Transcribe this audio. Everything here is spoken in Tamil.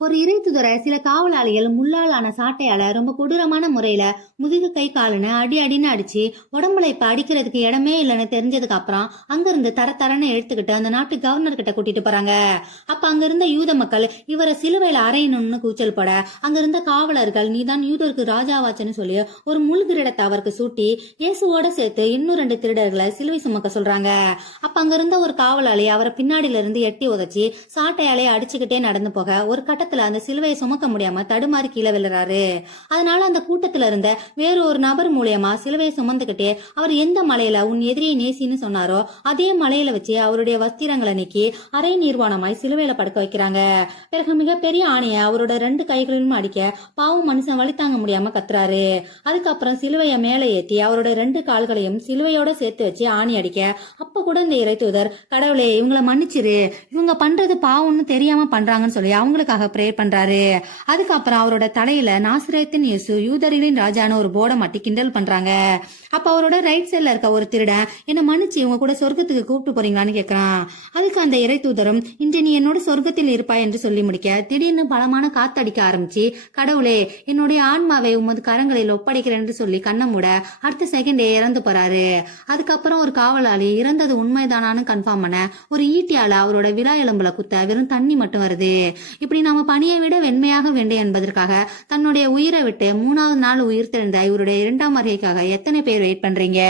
ஒரு இறைத்துதரை சில காவலாளிகள் முள்ளாலான சாட்டையால ரொம்ப கொடூரமான முறையில முதுகு கை காலுன்னு அடி அடின்னு அடிச்சு உடம்புல இப்ப அடிக்கிறதுக்கு இடமே இல்லைன்னு தெரிஞ்சதுக்கு அப்புறம் அங்கிருந்து தரன்னு எடுத்துக்கிட்டு அந்த நாட்டு கவர்னர் கிட்ட கூட்டிட்டு போறாங்க. அப்ப அங்க இருந்த யூத மக்கள் இவரை சிலுவையில அறையணும்னு கூச்சல் போட அங்க இருந்த காவலர்கள் நீதான் யூதருக்கு ராஜாவாச்சுன்னு சொல்லி ஒரு முள் கிரீடத்தை அவருக்கு சூட்டி இயேசுவோட சேர்த்து இன்னும் 2 திருடர்களை சிலுவை சுமக்க சொல்றாங்க. அப்ப அங்க இருந்த ஒரு காவலாளி அவரை பின்னாடில இருந்து எட்டி உதச்சி சாட்டையாலே அடிச்சுக்கிட்டே நடந்து போக ஒரு கட்டத்துல அந்த சிலுவையை சுமக்க முடியாம தடுமாறி கீழே விழுறாரு. அதனால அந்த கூட்டத்துல இருந்த வேறு ஒரு நபர் மூலியமா சிலுவையை சுமந்துகிட்டே அவர் எந்த மலையில உன் எதிரியை நேசின்னு சொன்னாரோ அதே மலையில வச்சு அவருடைய வஸ்திரங்களை நீக்கி அரை நிர்வாணமாய் சிலுவையில படுக்க வைக்கிறாங்க. பிறகு மிகப்பெரிய ஆணைய அவரோட 2 கைகளிலும் அடிக்க பாவம் மனுஷன் வழி தாங்க முடியாம கத்துறாரு. அதுக்கப்புறம் சிலுவைய மேல ஏத்தி அவரோட 2 கால்களையும் சிலுவையோட சேர்த்து வச்சு ஆணி அடிக்க அப்ப கூட இந்த இறைத்தூதர் கடவுளே இவங்களை மன்னிச்சிரு, இவங்க பண்றது பாவம்னு தெரியாம பண்றாங்கன்னு சொல்லி அவங்களுக்காக பிரேயர் பண்றாரு. அதுக்கப்புறம் அவரோட தலையில நாசரேத்தின் இயேசு யூதர்களின் ராஜான்னு ஒரு போர்டை மாட்டி கிண்டல் பண்றாங்க. அப்ப அவரோட ரைட் சைட்ல இருக்க ஒரு திருடன் என்ன மன்னிச்சு இவங்க கூட சொர்க்கத்துக்கு கூப்பிட்டு போறீங்களான்னு கேக்குறான். அதுக்கு அந்த இறை தூதரும் இன்று நீ என்னோட சொர்க்கத்தில் இருப்பாய் என்று சொல்லி முடிக்க திடீர்னு பலமான காத்தடிக்க ஆரம்பிச்சு கடவுளே என்னுடைய ஆன்மாவை உமது கரங்களில் ஒப்படைக்கிறேன் என்று சொல்லி கண்ணை மூட அடுத்த செகண்டே இறந்து போறாரு. அதுக்கப்புறம் ஒரு காவலாளி இறந்தது உண்மைதானான்னு கன்ஃபார்ம் பண்ண ஒரு ஈட்டியால அவரோட விழா எலும்புல குத்த வெறும் தண்ணி மட்டும் வருது. இப்படி நாம பணியை விட வெண்மையாக வேண்டும் என்பதற்காக தன்னுடைய உயிரை விட்டு 3வது நாள் உயிர் தெழுந்த இவருடைய 2ஆம் வருகைக்காக எத்தனை பேர் வெயிட் பண்றீங்க?